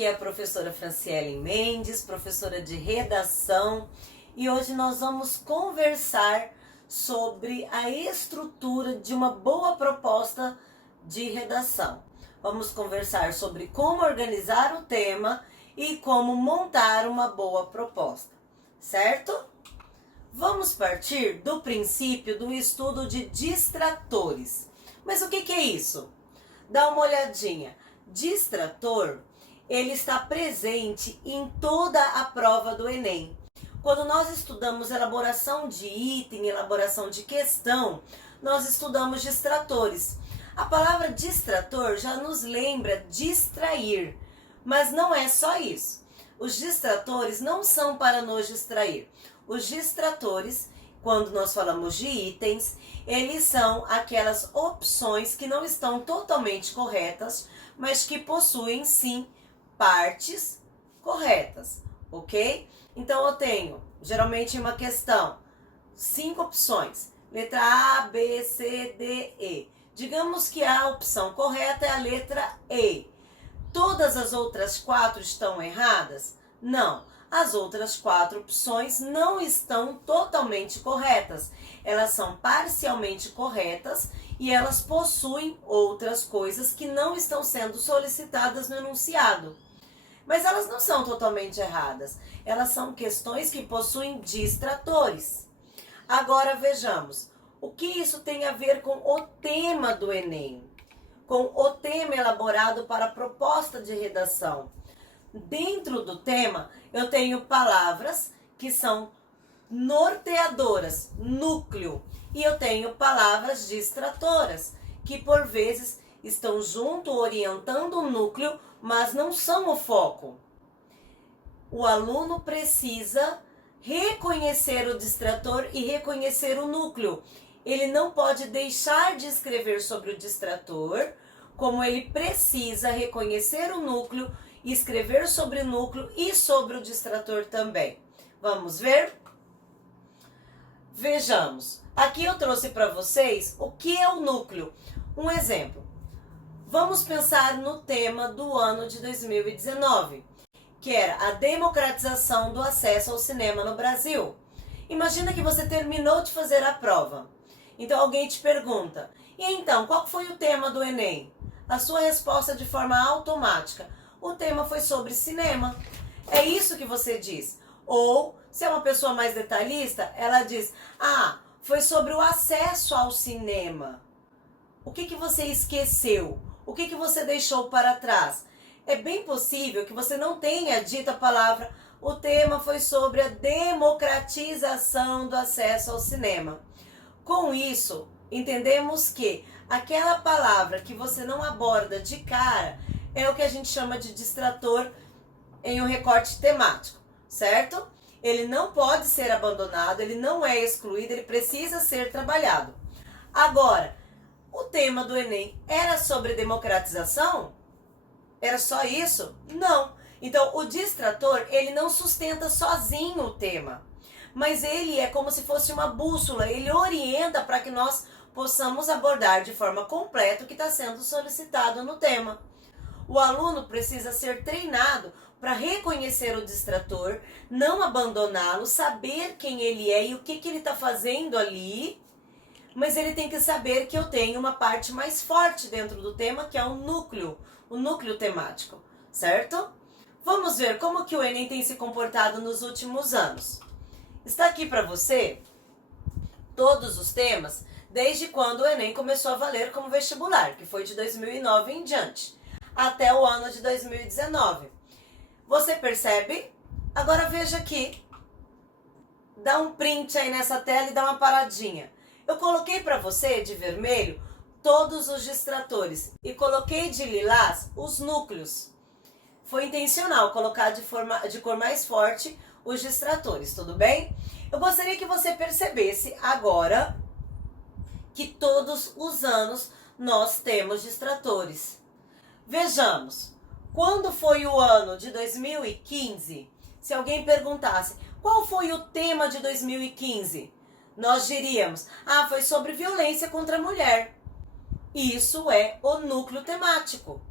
Aqui é a professora Franciele Mendes, professora de redação, e hoje nós vamos conversar sobre a estrutura de uma boa proposta de redação. Vamos conversar sobre como organizar o tema e como montar uma boa proposta, certo? Vamos partir do princípio do estudo de distratores. Mas o que é isso? Dá uma olhadinha. Distrator, ele está presente em toda a prova do Enem. Quando nós estudamos elaboração de item, elaboração de questão, nós estudamos distratores. A palavra distrator já nos lembra distrair, mas não é só isso. Os distratores não são para nos distrair. Os distratores, quando nós falamos de itens, eles são aquelas opções que não estão totalmente corretas, mas que possuem sim partes corretas, ok? Então eu tenho, geralmente uma questão, 5 opções, letra A, B, C, D, E. Digamos que a opção correta é a letra E. Todas as outras 4 estão erradas? Não. As outras 4 opções não estão totalmente corretas. Elas são parcialmente corretas e elas possuem outras coisas que não estão sendo solicitadas no enunciado. Mas elas não são totalmente erradas. Elas são questões que possuem distratores. Agora vejamos, o que isso tem a ver com o tema do Enem? Com o tema elaborado para a proposta de redação. Dentro do tema, eu tenho palavras que são norteadoras, núcleo, e eu tenho palavras distratoras, que por vezes estão junto, orientando o núcleo, mas não são o foco. O aluno precisa reconhecer o distrator e reconhecer o núcleo. Ele não pode deixar de escrever sobre o distrator, como ele precisa reconhecer o núcleo, escrever sobre o núcleo e sobre o distrator também. Vamos ver? Vejamos. Aqui eu trouxe para vocês o que é o núcleo. Um exemplo. Vamos pensar no tema do ano de 2019, que era a democratização do acesso ao cinema no Brasil. Imagina que você terminou de fazer a prova. Então alguém te pergunta, e então, qual foi o tema do Enem? A sua resposta de forma automática. O tema foi sobre cinema. É isso que você diz. Ou, se é uma pessoa mais detalhista, ela diz, foi sobre o acesso ao cinema. O que você esqueceu? O que você deixou para trás? É bem possível que você não tenha dito a palavra, o tema foi sobre a democratização do acesso ao cinema. Com isso, entendemos que aquela palavra que você não aborda de cara é o que a gente chama de distrator em um recorte temático, certo? Ele não pode ser abandonado, ele não é excluído, ele precisa ser trabalhado. Agora, o tema do Enem era sobre democratização? Era só isso? Não. Então, o distrator, ele não sustenta sozinho o tema, mas ele é como se fosse uma bússola, ele orienta para que nós possamos abordar de forma completa o que está sendo solicitado no tema. O aluno precisa ser treinado para reconhecer o distrator, não abandoná-lo, saber quem ele é e o que ele está fazendo ali, mas ele tem que saber que eu tenho uma parte mais forte dentro do tema, que é o núcleo temático, certo? Vamos ver como que o Enem tem se comportado nos últimos anos. Está aqui para você todos os temas, desde quando o Enem começou a valer como vestibular, que foi de 2009 em diante, até o ano de 2019. Você percebe? Agora veja aqui. Dá um print aí nessa tela e dá uma paradinha. Eu coloquei para você de vermelho todos os distratores e coloquei de lilás os núcleos. Foi intencional colocar de cor mais forte os distratores, tudo bem? Eu gostaria que você percebesse agora que todos os anos nós temos distratores. Vejamos, quando foi o ano de 2015, se alguém perguntasse qual foi o tema de 2015, nós diríamos, foi sobre violência contra a mulher. Isso é o núcleo temático.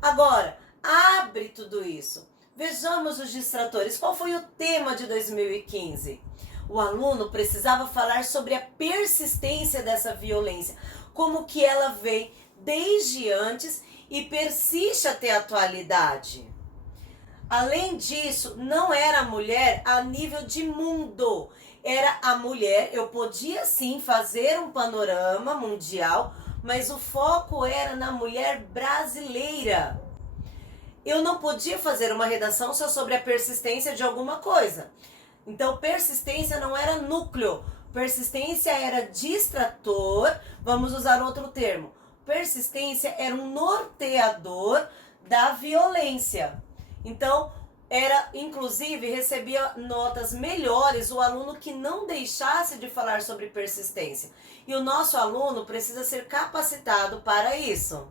Agora, abre tudo isso. Vejamos os distratores. Qual foi o tema de 2015? O aluno precisava falar sobre a persistência dessa violência, como que ela vem desde antes e persiste até a atualidade. Além disso, não era a mulher a nível de mundo, era a mulher. Eu podia sim fazer um panorama mundial, mas o foco era na mulher brasileira. Eu não podia fazer uma redação só sobre a persistência de alguma coisa. Então, persistência não era núcleo, persistência era distrator. Vamos usar outro termo. Persistência era um norteador da violência. Então, inclusive, recebia notas melhores o aluno que não deixasse de falar sobre persistência. E o nosso aluno precisa ser capacitado para isso.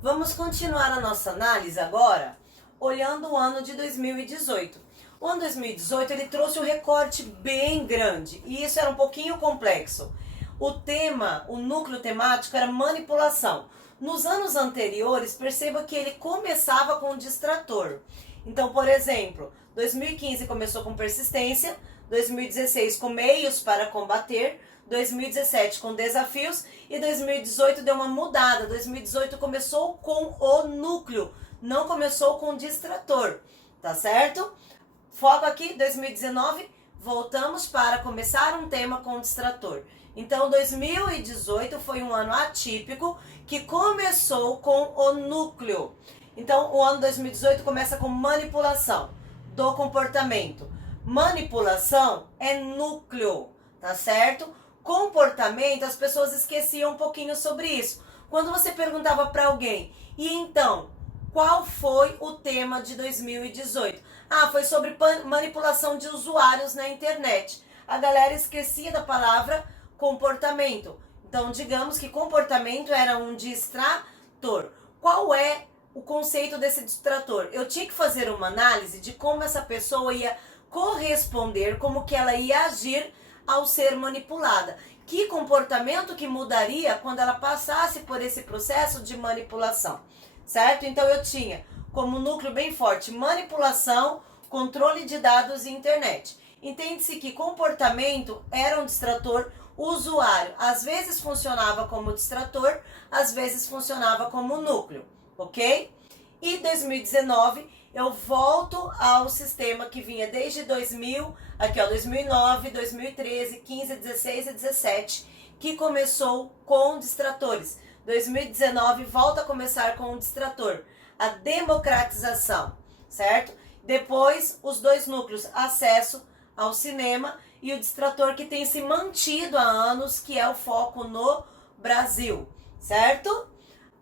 Vamos continuar a nossa análise agora, olhando o ano de 2018. O ano 2018 ele trouxe um recorte bem grande e isso era um pouquinho complexo. O tema, o núcleo temático era manipulação. Nos anos anteriores, perceba que ele começava com distrator. Então, por exemplo, 2015 começou com persistência, 2016 com meios para combater, 2017 com desafios e 2018 deu uma mudada. 2018 começou com o núcleo, não começou com distrator, tá certo? Foco aqui, 2019, voltamos para começar um tema com distrator. Então, 2018 foi um ano atípico que começou com o núcleo. Então, o ano 2018 começa com manipulação do comportamento. Manipulação é núcleo, tá certo? Comportamento, as pessoas esqueciam um pouquinho sobre isso. Quando você perguntava para alguém, e então, qual foi o tema de 2018? Ah, foi sobre manipulação de usuários na internet. A galera esquecia da palavra comportamento. Então, digamos que comportamento era um distrator. Qual é o conceito desse distrator? Eu tinha que fazer uma análise de como essa pessoa ia corresponder, como que ela ia agir ao ser manipulada. Que comportamento que mudaria quando ela passasse por esse processo de manipulação, certo? Então eu tinha como núcleo bem forte manipulação, controle de dados e internet. Entende-se que comportamento era um distrator, usuário às vezes funcionava como distrator, às vezes funcionava como núcleo, ok? E 2019 eu volto ao sistema que vinha desde 2000, aqui ó, 2009, 2013, 15, 16 e 17, que começou com distratores. 2019 volta a começar com um distrator, a democratização, certo? Depois os dois núcleos, acesso ao cinema e o distrator que tem se mantido há anos, que é o foco no Brasil, certo?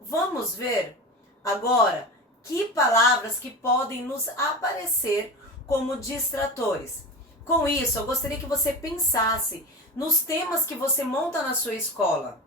Vamos ver agora que palavras que podem nos aparecer como distratores. Com isso, eu gostaria que você pensasse nos temas que você monta na sua escola.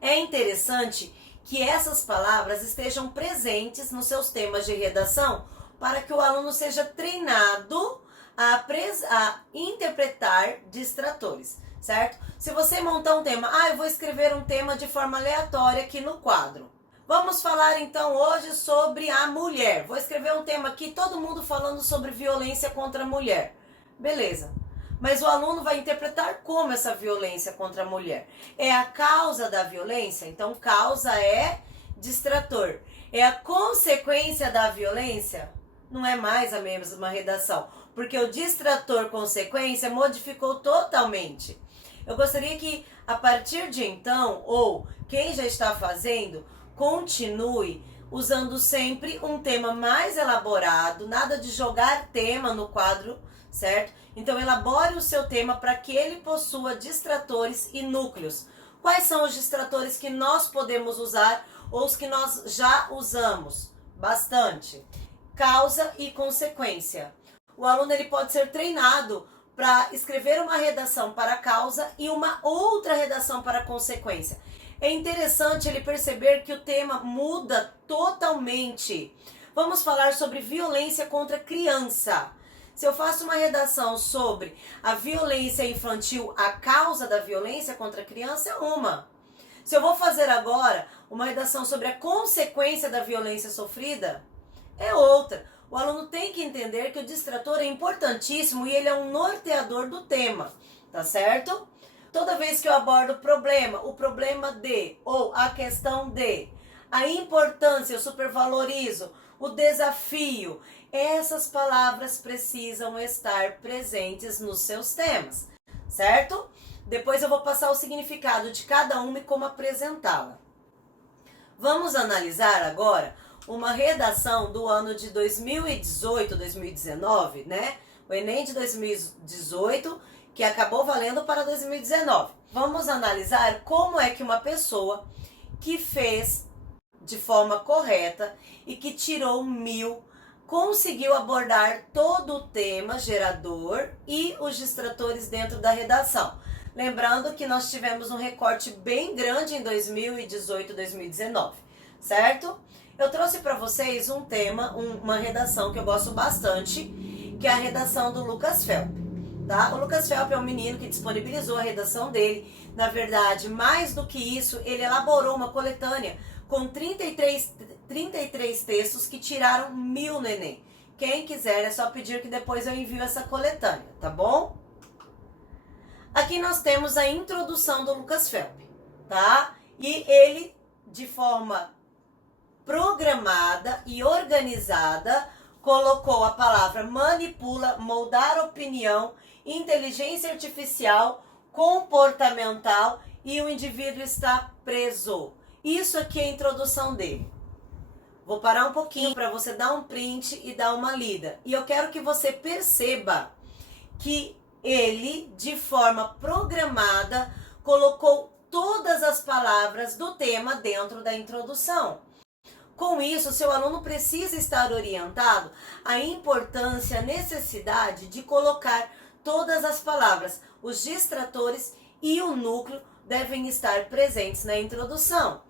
É interessante que essas palavras estejam presentes nos seus temas de redação para que o aluno seja treinado a interpretar distratores, certo? Se você montar um tema, eu vou escrever um tema de forma aleatória aqui no quadro. Vamos falar então hoje sobre a mulher. Vou escrever um tema aqui, todo mundo falando sobre violência contra a mulher. Beleza. Mas o aluno vai interpretar como essa violência contra a mulher. É a causa da violência? Então, causa é distrator. É a consequência da violência? Não é mais a mesma redação. Porque o distrator consequência modificou totalmente. Eu gostaria que, a partir de então, ou quem já está fazendo, continue usando sempre um tema mais elaborado, nada de jogar tema no quadro, certo? Então elabore o seu tema para que ele possua distratores e núcleos. Quais são os distratores que nós podemos usar ou os que nós já usamos? Bastante. Causa e consequência. O aluno ele pode ser treinado para escrever uma redação para a causa e uma outra redação para a consequência. É interessante ele perceber que o tema muda totalmente. Vamos falar sobre violência contra a criança. Se eu faço uma redação sobre a violência infantil, a causa da violência contra a criança é uma. Se eu vou fazer agora uma redação sobre a consequência da violência sofrida, é outra. O aluno tem que entender que o distrator é importantíssimo e ele é um norteador do tema, tá certo? Toda vez que eu abordo o problema de, ou a questão de, a importância, eu supervalorizo, o desafio, essas palavras precisam estar presentes nos seus temas, certo? Depois eu vou passar o significado de cada uma e como apresentá-la. Vamos analisar agora uma redação do ano de 2018, 2019, né? O Enem de 2018, que acabou valendo para 2019. Vamos analisar como é que uma pessoa que fez de forma correta e que tirou 1000 conseguiu abordar todo o tema gerador e os distratores dentro da redação. Lembrando que nós tivemos um recorte bem grande em 2018 e 2019, certo? Eu trouxe para vocês um tema, uma redação que eu gosto bastante, que é a redação do Lucas Felp. Tá? O Lucas Felp é um menino que disponibilizou a redação dele. Na verdade, mais do que isso, ele elaborou uma coletânea com 33 textos que tiraram 1000 no Enem. Quem quiser é só pedir que depois eu envio essa coletânea, tá bom? Aqui nós temos a introdução do Lucas Felp, tá? E ele, de forma programada e organizada, colocou a palavra manipula, moldar opinião, inteligência artificial, comportamental e o indivíduo está preso. Isso aqui é a introdução dele. Vou parar um pouquinho para você dar um print e dar uma lida. E eu quero que você perceba que ele, de forma programada, colocou todas as palavras do tema dentro da introdução. Com isso, seu aluno precisa estar orientado à importância, à necessidade de colocar todas as palavras. Os distratores e o núcleo devem estar presentes na introdução.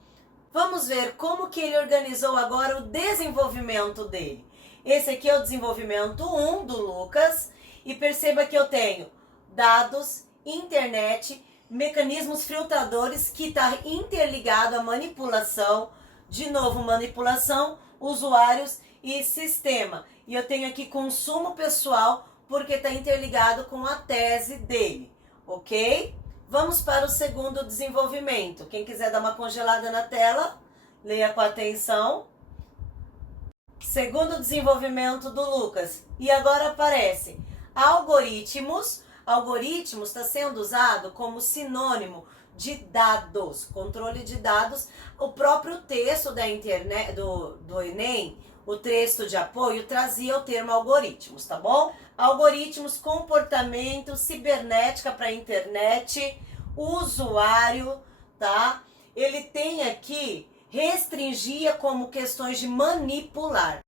Vamos ver como que ele organizou agora o desenvolvimento dele. Esse aqui é o desenvolvimento 1 do Lucas. E perceba que eu tenho dados, internet, mecanismos filtradores que está interligado à manipulação. De novo, manipulação, usuários e sistema. E eu tenho aqui consumo pessoal porque está interligado com a tese dele, ok? Vamos para o segundo desenvolvimento. Quem quiser dar uma congelada na tela, leia com atenção. Segundo desenvolvimento do Lucas. E agora aparece algoritmos. Algoritmos está sendo usado como sinônimo de dados, controle de dados. O próprio texto da internet, do Enem, o texto de apoio, trazia o termo algoritmos, tá bom? Algoritmos, comportamento, cibernética para a internet, usuário, tá? Ele tem aqui, restringia como questões de manipular.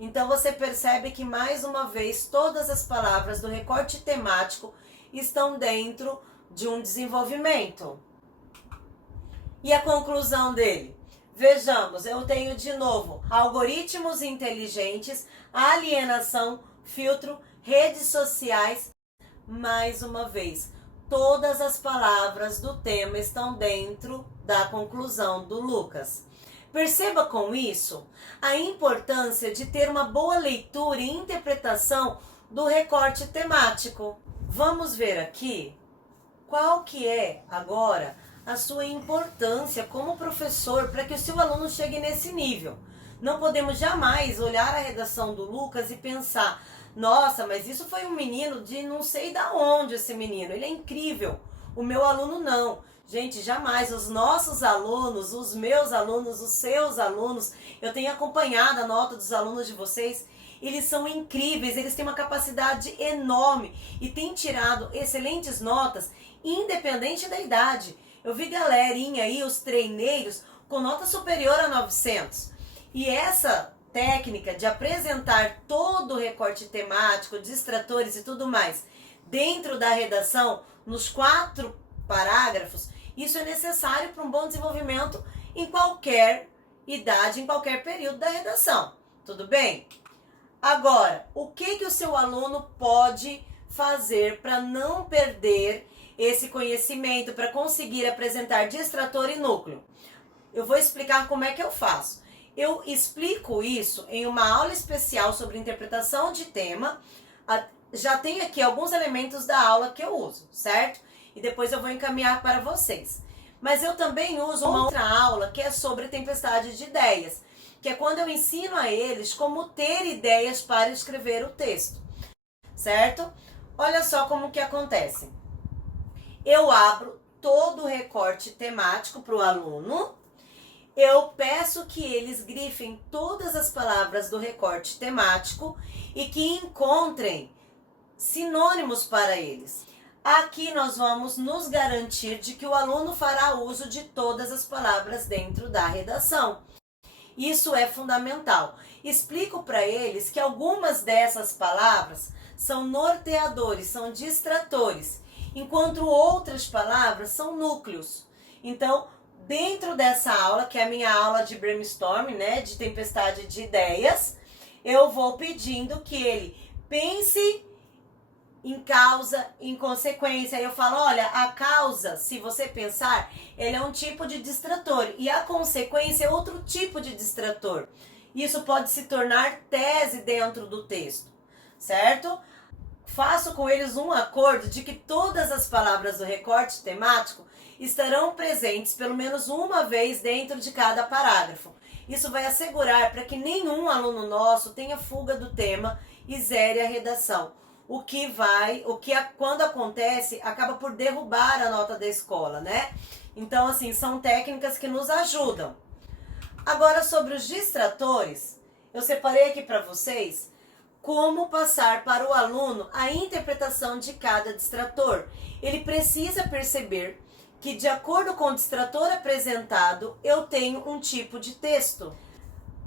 Então você percebe que, mais uma vez, todas as palavras do recorte temático estão dentro de um desenvolvimento. E a conclusão dele? Vejamos, eu tenho de novo algoritmos inteligentes, alienação, filtro, redes sociais. Mais uma vez, todas as palavras do tema estão dentro da conclusão do Lucas. Perceba com isso a importância de ter uma boa leitura e interpretação do recorte temático. Vamos ver aqui qual que é agora a sua importância como professor para que o seu aluno chegue nesse nível. Não podemos jamais olhar a redação do Lucas e pensar: nossa, mas isso foi um menino de não sei da onde esse menino, ele é incrível. O meu aluno não. Gente, jamais. Os nossos alunos, os meus alunos, os seus alunos, eu tenho acompanhado a nota dos alunos de vocês, eles são incríveis, eles têm uma capacidade enorme e têm tirado excelentes notas, independente da idade. Eu vi galerinha aí, os treineiros, com nota superior a 900. E essa técnica de apresentar todo o recorte temático, distratores e tudo mais, dentro da redação, nos 4 parágrafos, isso é necessário para um bom desenvolvimento em qualquer idade, em qualquer período da redação. Tudo bem? Agora, o que o seu aluno pode fazer para não perder esse conhecimento, para conseguir apresentar distrator e núcleo? Eu vou explicar como é que eu faço. Eu explico isso em uma aula especial sobre interpretação de tema. Já tem aqui alguns elementos da aula que eu uso, certo? E depois eu vou encaminhar para vocês. Mas eu também uso uma outra aula que é sobre tempestade de ideias, que é quando eu ensino a eles como ter ideias para escrever o texto, certo? Olha só como que acontece. Eu abro todo o recorte temático para o aluno, eu peço que eles grifem todas as palavras do recorte temático e que encontrem sinônimos para eles. Aqui nós vamos nos garantir de que o aluno fará uso de todas as palavras dentro da redação. Isso é fundamental. Explico para eles que algumas dessas palavras são norteadores, são distratores, enquanto outras palavras são núcleos. Então, dentro dessa aula, que é a minha aula de brainstorming, né, de tempestade de ideias, eu vou pedindo que ele pense em causa, em consequência. Eu falo, olha, a causa, se você pensar, ele é um tipo de distrator e a consequência é outro tipo de distrator. Isso pode se tornar tese dentro do texto, certo? Faço com eles um acordo de que todas as palavras do recorte temático estarão presentes pelo menos uma vez dentro de cada parágrafo. Isso vai assegurar para que nenhum aluno nosso tenha fuga do tema e zere a redação. Quando acontece, acaba por derrubar a nota da escola, né? Então, assim, são técnicas que nos ajudam. Agora, sobre os distratores, eu separei aqui para vocês como passar para o aluno a interpretação de cada distrator. Ele precisa perceber que, de acordo com o distrator apresentado, eu tenho um tipo de texto.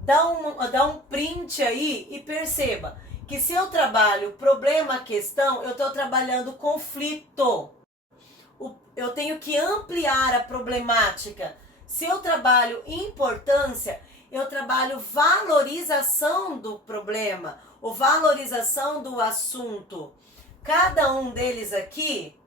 Dá um print aí e perceba que se eu trabalho problema, questão, eu estou trabalhando conflito. Eu tenho que ampliar a problemática. Se eu trabalho importância, eu trabalho valorização do problema, ou valorização do assunto. Cada um deles aqui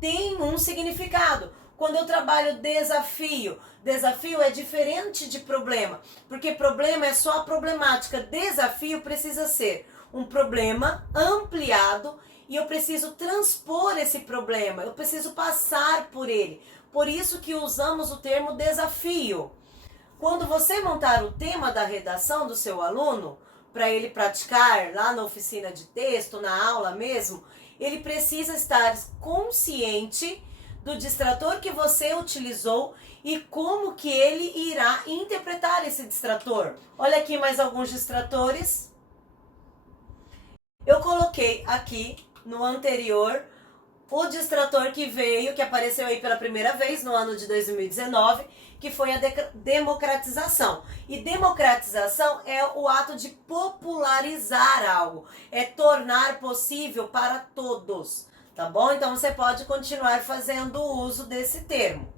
tem um significado. Quando eu trabalho desafio, desafio é diferente de problema, porque problema é só a problemática. Desafio precisa ser um problema ampliado e eu preciso transpor esse problema, eu preciso passar por ele. Por isso que usamos o termo desafio. Quando você montar o tema da redação do seu aluno, para ele praticar lá na oficina de texto, na aula mesmo, ele precisa estar consciente do distrator que você utilizou e como que ele irá interpretar esse distrator. Olha aqui mais alguns distratores. Eu coloquei aqui no anterior o distrator que apareceu aí pela primeira vez no ano de 2019, que foi a democratização. E democratização é o ato de popularizar algo, é tornar possível para todos, tá bom? Então você pode continuar fazendo uso desse termo.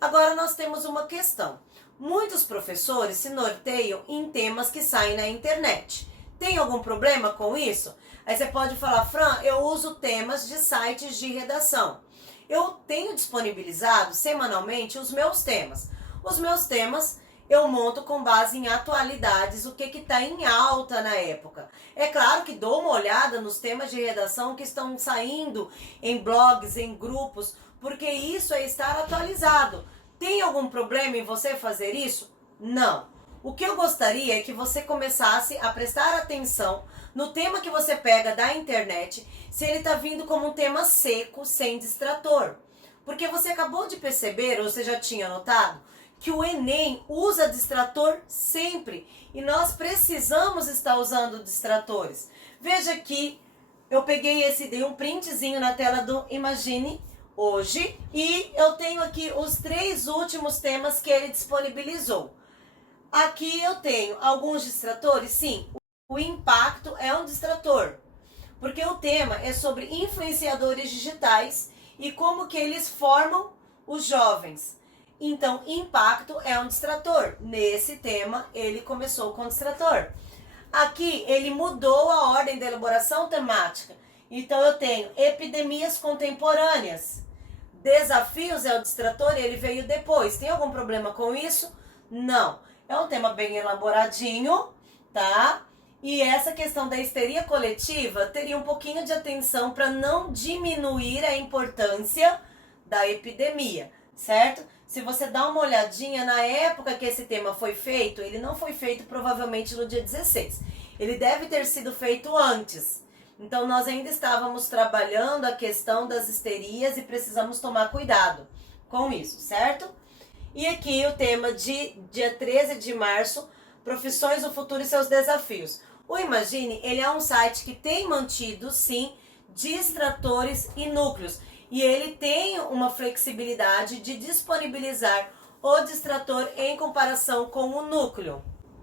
Agora nós temos uma questão. Muitos professores se norteiam em temas que saem na internet. Tem algum problema com isso? Aí você pode falar, Fran, eu uso temas de sites de redação. Eu tenho disponibilizado semanalmente os meus temas. Os meus temas eu monto com base em atualidades, o que está em alta na época. É claro que dou uma olhada nos temas de redação que estão saindo em blogs, em grupos, porque isso é estar atualizado. Tem algum problema em você fazer isso? Não. O que eu gostaria é que você começasse a prestar atenção no tema que você pega da internet, se ele está vindo como um tema seco, sem distrator. Porque você acabou de perceber, ou você já tinha notado, que o Enem usa distrator sempre. E nós precisamos estar usando distratores. Veja que eu dei um printzinho na tela do Imagine hoje. E eu tenho aqui os 3 últimos temas que ele disponibilizou. Aqui eu tenho alguns distratores, sim. O impacto é um distrator, porque o tema é sobre influenciadores digitais e como que eles formam os jovens. Então, impacto é um distrator. Nesse tema, ele começou com distrator. Aqui, ele mudou a ordem da elaboração temática. Então, eu tenho epidemias contemporâneas. Desafios é o distrator e ele veio depois. Tem algum problema com isso? Não. É um tema bem elaboradinho, tá? E essa questão da histeria coletiva teria um pouquinho de atenção para não diminuir a importância da epidemia, certo? Se você dá uma olhadinha na época que esse tema foi feito, ele não foi feito provavelmente no dia 16. Ele deve ter sido feito antes. Então nós ainda estávamos trabalhando a questão das histerias e precisamos tomar cuidado com isso, certo? E aqui o tema de dia 13 de março, profissões do futuro e seus desafios. O Imagine, ele é um site que tem mantido, sim, distratores e núcleos. E ele tem uma flexibilidade de disponibilizar o distrator em comparação com o núcleo.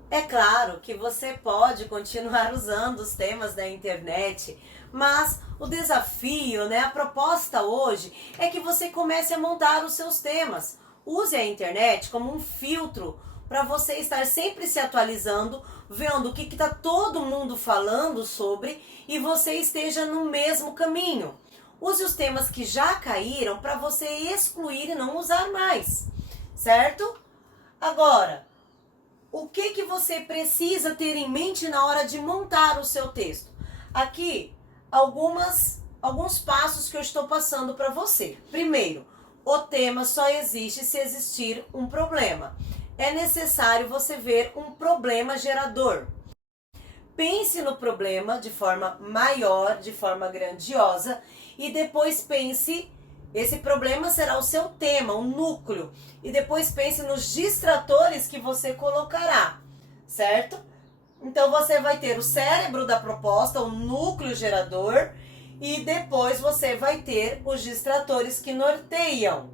É claro que você pode continuar usando os temas da internet, mas o desafio, a proposta hoje é que você comece a montar os seus temas. Use a internet como um filtro para você estar sempre se atualizando, vendo o que está todo mundo falando sobre e você esteja no mesmo caminho. Use os temas que já caíram para você excluir e não usar mais, certo? Agora, o que você precisa ter em mente na hora de montar o seu texto? Aqui, alguns passos que eu estou passando para você. Primeiro, o tema só existe se existir um problema. É necessário você ver um problema gerador. Pense no problema de forma maior, de forma grandiosa, e depois pense, esse problema será o seu tema, o núcleo, e depois pense nos distratores que você colocará, certo? Então você vai ter o cérebro da proposta, o núcleo gerador, e depois você vai ter os distratores que norteiam.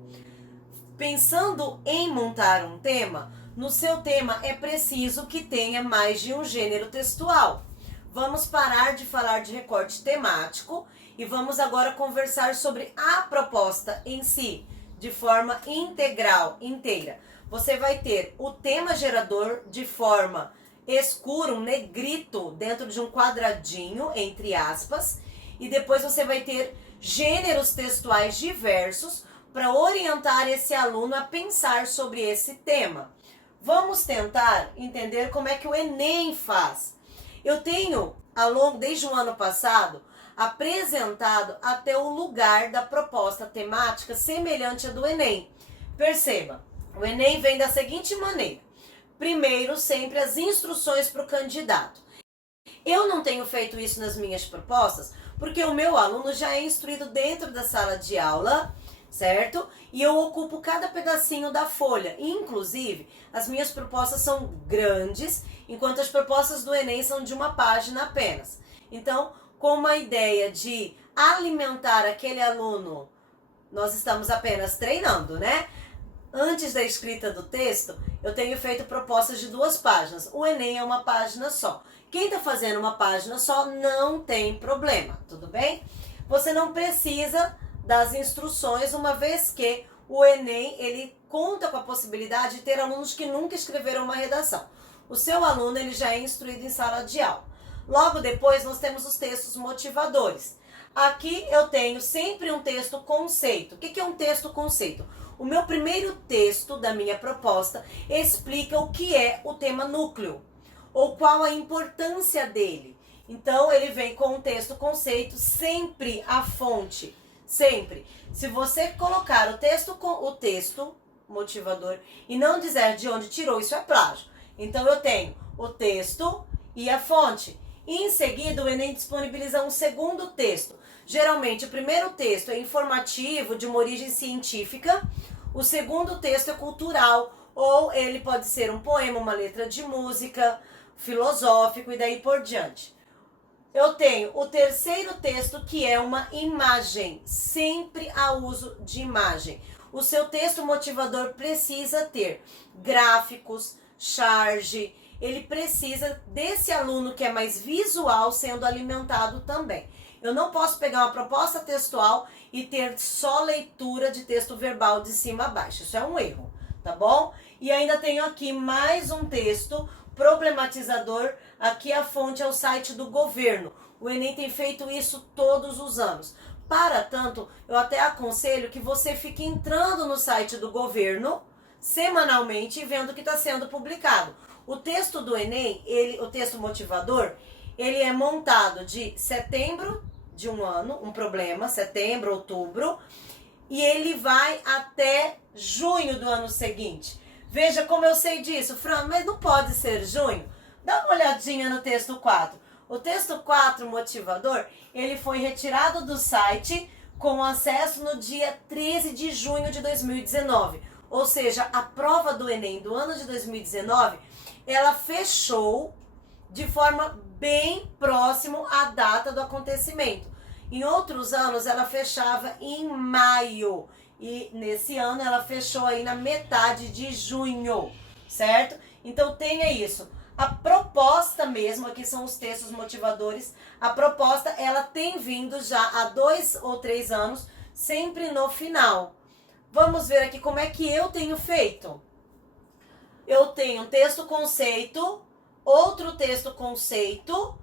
Pensando em montar um tema, no seu tema é preciso que tenha mais de um gênero textual. Vamos parar de falar de recorte temático e vamos agora conversar sobre a proposta em si, de forma inteira. Você vai ter o tema gerador de forma escura, um negrito, dentro de um quadradinho, entre aspas, e depois você vai ter gêneros textuais diversos para orientar esse aluno a pensar sobre esse tema. Vamos tentar entender como é que o Enem faz. Eu tenho, desde o ano passado, apresentado até o lugar da proposta temática semelhante à do Enem. Perceba, o Enem vem da seguinte maneira. Primeiro, sempre as instruções para o candidato. Eu não tenho feito isso nas minhas propostas, porque o meu aluno já é instruído dentro da sala de aula, certo? E eu ocupo cada pedacinho da folha. Inclusive, as minhas propostas são grandes, enquanto as propostas do Enem são de uma página apenas. Então, com uma ideia de alimentar aquele aluno, nós estamos apenas treinando, né? Antes da escrita do texto, eu tenho feito propostas de 2 páginas. O Enem é uma página só. Quem está fazendo uma página só não tem problema, tudo bem? Você não precisa das instruções, uma vez que o Enem, ele conta com a possibilidade de ter alunos que nunca escreveram uma redação. O seu aluno, ele já é instruído em sala de aula. Logo depois, nós temos os textos motivadores. Aqui eu tenho sempre um texto conceito. O que é um texto conceito? O meu primeiro texto da minha proposta explica o que é o tema núcleo, ou qual a importância dele. Então, ele vem com um texto conceito, sempre a fonte. Sempre. Se você colocar o texto motivador e não dizer de onde tirou, isso é plágio. Então eu tenho o texto e a fonte. E em seguida o Enem disponibiliza um segundo texto. Geralmente o primeiro texto é informativo, de uma origem científica. O segundo texto é cultural, ou ele pode ser um poema, uma letra de música, filosófico e daí por diante. Eu tenho o terceiro texto, que é uma imagem. Sempre há uso de imagem. O seu texto motivador precisa ter gráficos, charge. Ele precisa desse aluno que é mais visual sendo alimentado também. Eu não posso pegar uma proposta textual e ter só leitura de texto verbal de cima a baixo. Isso é um erro, tá bom? E ainda tenho aqui mais um texto problematizador. Aqui a fonte é o site do governo. O Enem tem feito isso todos os anos. Para tanto, eu até aconselho que você fique entrando no site do governo, semanalmente e vendo o que está sendo publicado. O texto do Enem, o texto motivador, ele é montado de setembro de um ano, um problema, setembro, outubro, e ele vai até junho do ano seguinte. Veja como eu sei disso, Fran, mas não pode ser junho? Dá uma olhadinha no texto 4. O texto 4 motivador, ele foi retirado do site com acesso no dia 13 de junho de 2019. Ou seja, a prova do Enem do ano de 2019, ela fechou de forma bem próximo à data do acontecimento. Em outros anos, ela fechava em maio. E nesse ano, ela fechou aí na metade de junho, certo? Então, tenha isso. A proposta mesmo, aqui são os textos motivadores, a proposta, ela tem vindo já há 2 ou 3 anos, sempre no final. Vamos ver aqui como é que eu tenho feito. Eu tenho um texto conceito, outro texto conceito,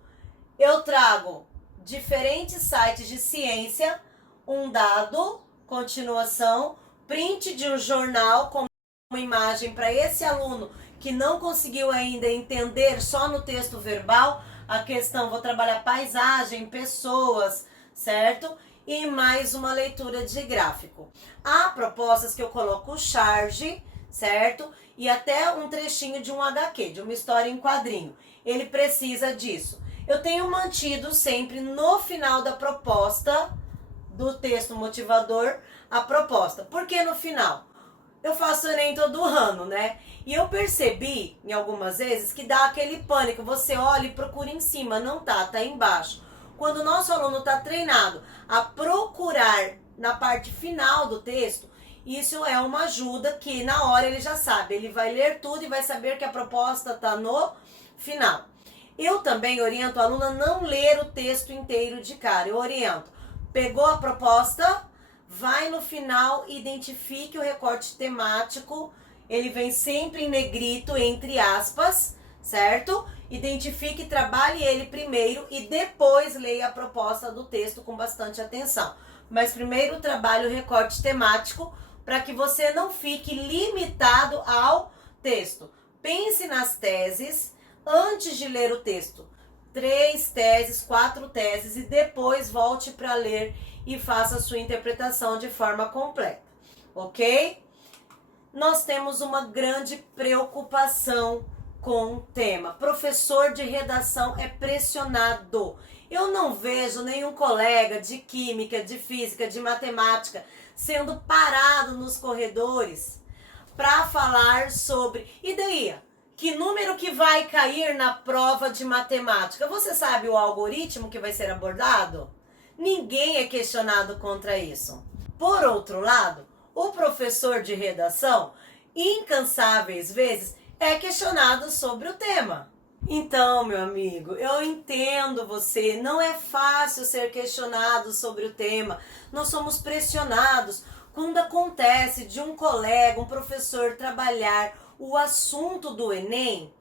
eu trago diferentes sites de ciência, um dado, continuação, print de um jornal com uma imagem para esse aluno que não conseguiu ainda entender só no texto verbal a questão, vou trabalhar paisagem, pessoas, certo? E mais uma leitura de gráfico. Há propostas que eu coloco charge, certo? E até um trechinho de um HQ, de uma história em quadrinho. Ele precisa disso. Eu tenho mantido sempre no final da proposta, do texto motivador, a proposta. Por que no final? Eu faço Enem todo ano, né? E eu percebi, em algumas vezes, que dá aquele pânico. Você olha e procura em cima, não tá, tá embaixo. Quando o nosso aluno está treinado a procurar na parte final do texto, isso é uma ajuda que na hora ele já sabe. Ele vai ler tudo e vai saber que a proposta está no final. Eu também oriento o aluno a não ler o texto inteiro de cara. Eu oriento. Pegou a proposta, vai no final, identifique o recorte temático. Ele vem sempre em negrito, entre aspas, certo? Identifique, trabalhe ele primeiro e depois leia a proposta do texto com bastante atenção. Mas primeiro trabalhe o recorte temático para que você não fique limitado ao texto. Pense nas teses antes de ler o texto. 3 teses, 4 teses e depois volte para ler e faça a sua interpretação de forma completa, ok? Nós temos uma grande preocupação com o tema. Professor de redação é pressionado. Eu não vejo nenhum colega de química, de física, de matemática sendo parado nos corredores para falar sobre... E daí? Que número que vai cair na prova de matemática? Você sabe o algoritmo que vai ser abordado? Ninguém é questionado contra isso. Por outro lado, o professor de redação, incansáveis vezes, é questionado sobre o tema. Então, meu amigo, eu entendo você, não é fácil ser questionado sobre o tema. Nós somos pressionados quando acontece de um colega, um professor trabalhar o assunto do Enem,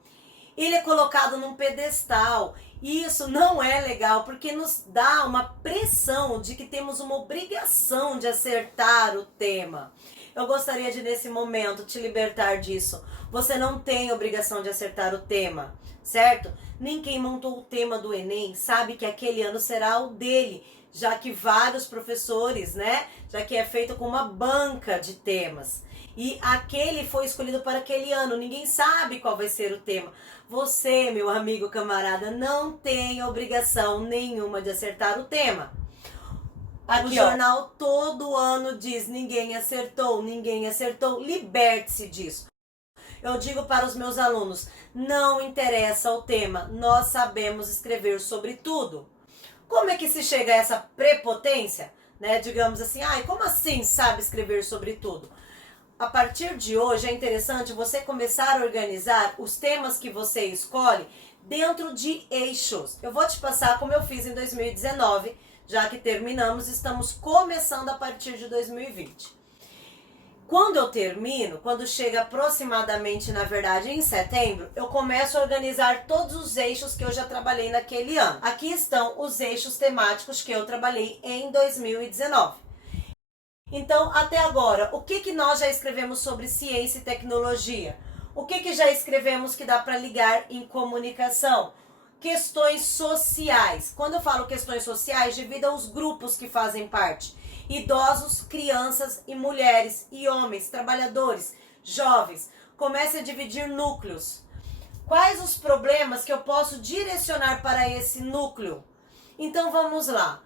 ele é colocado num pedestal. E isso não é legal, porque nos dá uma pressão de que temos uma obrigação de acertar o tema. Eu gostaria de, nesse momento, te libertar disso. Você não tem obrigação de acertar o tema, certo? Nem quem montou o tema do Enem sabe que aquele ano será o dele, já que vários professores, né? Já que é feito com uma banca de temas. E aquele foi escolhido para aquele ano. Ninguém sabe qual vai ser o tema. Você, meu amigo camarada, não tem obrigação nenhuma de acertar o tema. Aqui, o jornal todo ano diz: ninguém acertou, ninguém acertou. Liberte-se disso. Eu digo para os meus alunos: não interessa o tema, nós sabemos escrever sobre tudo. Como é que se chega a essa prepotência? Né? Digamos assim, como assim sabe escrever sobre tudo? A partir de hoje é interessante você começar a organizar os temas que você escolhe dentro de eixos. Eu vou te passar como eu fiz em 2019, já que terminamos, estamos começando a partir de 2020. Quando eu termino, quando chega aproximadamente, na verdade, em setembro, eu começo a organizar todos os eixos que eu já trabalhei naquele ano. Aqui estão os eixos temáticos que eu trabalhei em 2019. Então, até agora, o que nós já escrevemos sobre ciência e tecnologia? O que já escrevemos que dá para ligar em comunicação? Questões sociais. Quando eu falo questões sociais, devido aos grupos que fazem parte. Idosos, crianças e mulheres e homens, trabalhadores, jovens. Comece a dividir núcleos. Quais os problemas que eu posso direcionar para esse núcleo? Então vamos lá.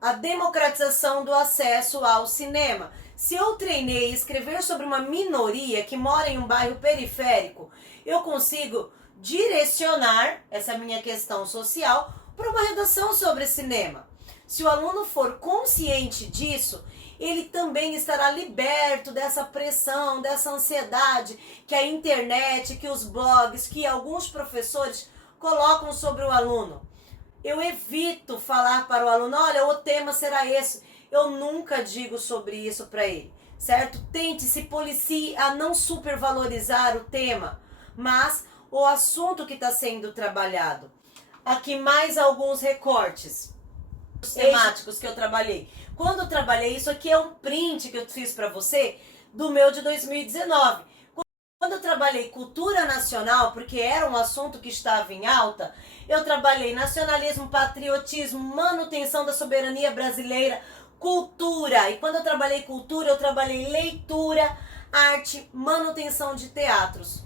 A democratização do acesso ao cinema. Se eu treinei escrever sobre uma minoria que mora em um bairro periférico, eu consigo direcionar essa minha questão social para uma redação sobre cinema. Se o aluno for consciente disso, ele também estará liberto dessa pressão, dessa ansiedade que a internet, que os blogs, que alguns professores colocam sobre o aluno. Eu evito falar para o aluno, olha, o tema será esse. Eu nunca digo sobre isso para ele, certo? Tente, se policie a não supervalorizar o tema, mas o assunto que está sendo trabalhado. Aqui mais alguns recortes temáticos que eu trabalhei. Quando eu trabalhei, isso aqui é um print que eu fiz para você do meu de 2019. Quando eu trabalhei cultura nacional, porque era um assunto que estava em alta, eu trabalhei nacionalismo, patriotismo, manutenção da soberania brasileira, cultura. E quando eu trabalhei cultura, eu trabalhei leitura, arte, manutenção de teatros.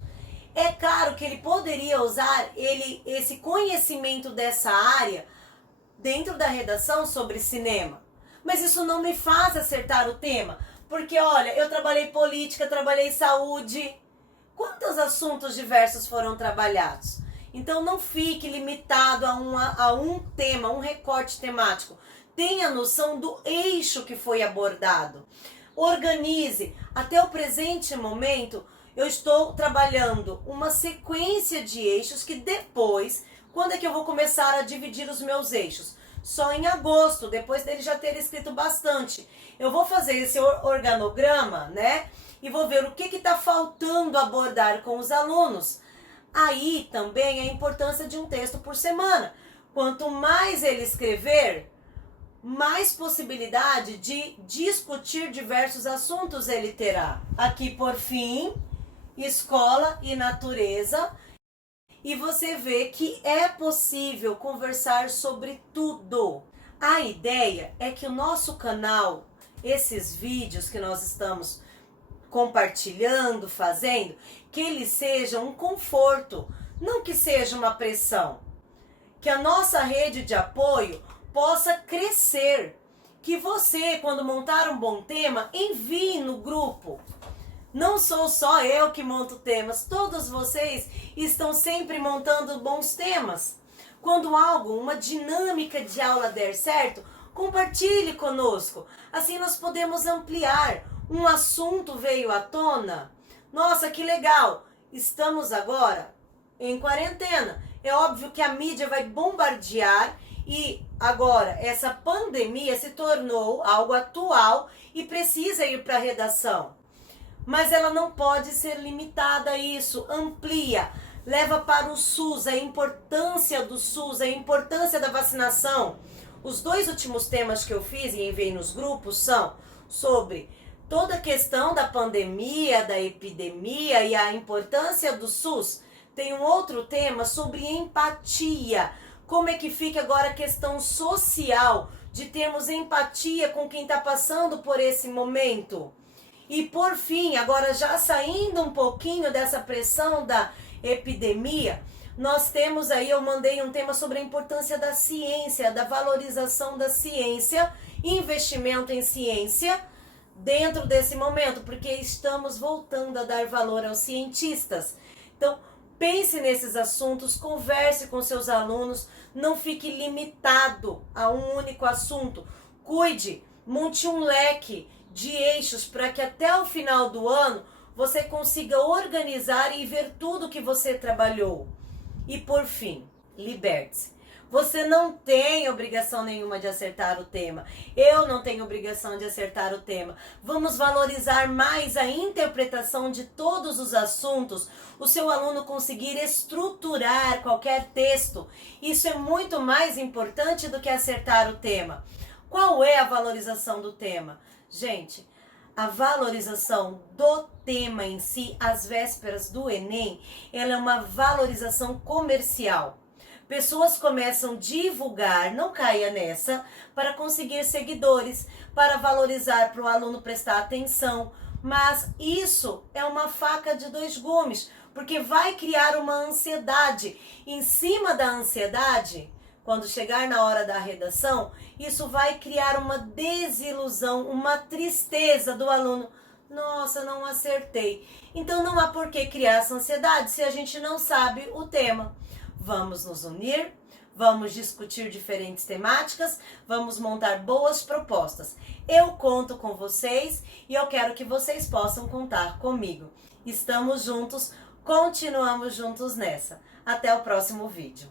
É claro que ele poderia usar esse conhecimento dessa área dentro da redação sobre cinema. Mas isso não me faz acertar o tema. Porque, olha, eu trabalhei política, trabalhei saúde. Quantos assuntos diversos foram trabalhados? Então não fique limitado a um tema, um recorte temático. Tenha noção do eixo que foi abordado. Organize. Até o presente momento, eu estou trabalhando uma sequência de eixos que depois, quando é que eu vou começar a dividir os meus eixos? Só em agosto, depois dele já ter escrito bastante. Eu vou fazer esse organograma, né? E vou ver o que está faltando abordar com os alunos. Aí também a importância de um texto por semana. Quanto mais ele escrever, mais possibilidade de discutir diversos assuntos ele terá. Aqui, por fim, escola e natureza. E você vê que é possível conversar sobre tudo. A ideia é que o nosso canal, esses vídeos que nós estamos compartilhando, fazendo, que eles sejam um conforto, não que seja uma pressão. Que a nossa rede de apoio possa crescer. Que você, quando montar um bom tema, envie no grupo. Não sou só eu que monto temas, todos vocês estão sempre montando bons temas. Quando uma dinâmica de aula der certo, compartilhe conosco. Assim nós podemos ampliar. Um assunto veio à tona. Nossa, que legal! Estamos agora em quarentena. É óbvio que a mídia vai bombardear e agora essa pandemia se tornou algo atual e precisa ir para a redação. Mas ela não pode ser limitada a isso, amplia, leva para o SUS, a importância do SUS, a importância da vacinação. Os 2 últimos temas que eu fiz e enviei nos grupos são sobre toda a questão da pandemia, da epidemia e a importância do SUS. Tem um outro tema sobre empatia, como é que fica agora a questão social, de termos empatia com quem está passando por esse momento. E por fim, agora já saindo um pouquinho dessa pressão da epidemia, nós temos aí, eu mandei um tema sobre a importância da ciência, da valorização da ciência, investimento em ciência dentro desse momento, porque estamos voltando a dar valor aos cientistas. Então, pense nesses assuntos, converse com seus alunos, não fique limitado a um único assunto. Cuide, monte um leque de eixos para que até o final do ano você consiga organizar e ver tudo que você trabalhou. E por fim, liberte-se. Você não tem obrigação nenhuma de acertar o tema. Eu não tenho obrigação de acertar o tema. Vamos valorizar mais a interpretação de todos os assuntos. O seu aluno conseguir estruturar qualquer texto. Isso é muito mais importante do que acertar o tema. Qual é a valorização do tema? Gente, a valorização do tema em si, às vésperas do Enem, ela é uma valorização comercial. Pessoas começam a divulgar, não caia nessa, para conseguir seguidores, para valorizar, para o aluno prestar atenção. Mas isso é uma faca de dois gumes, porque vai criar uma ansiedade. Em cima da ansiedade, quando chegar na hora da redação, isso vai criar uma desilusão, uma tristeza do aluno. Nossa, não acertei. Então não há por que criar essa ansiedade se a gente não sabe o tema. Vamos nos unir, vamos discutir diferentes temáticas, vamos montar boas propostas. Eu conto com vocês e eu quero que vocês possam contar comigo. Estamos juntos, continuamos juntos nessa. Até o próximo vídeo.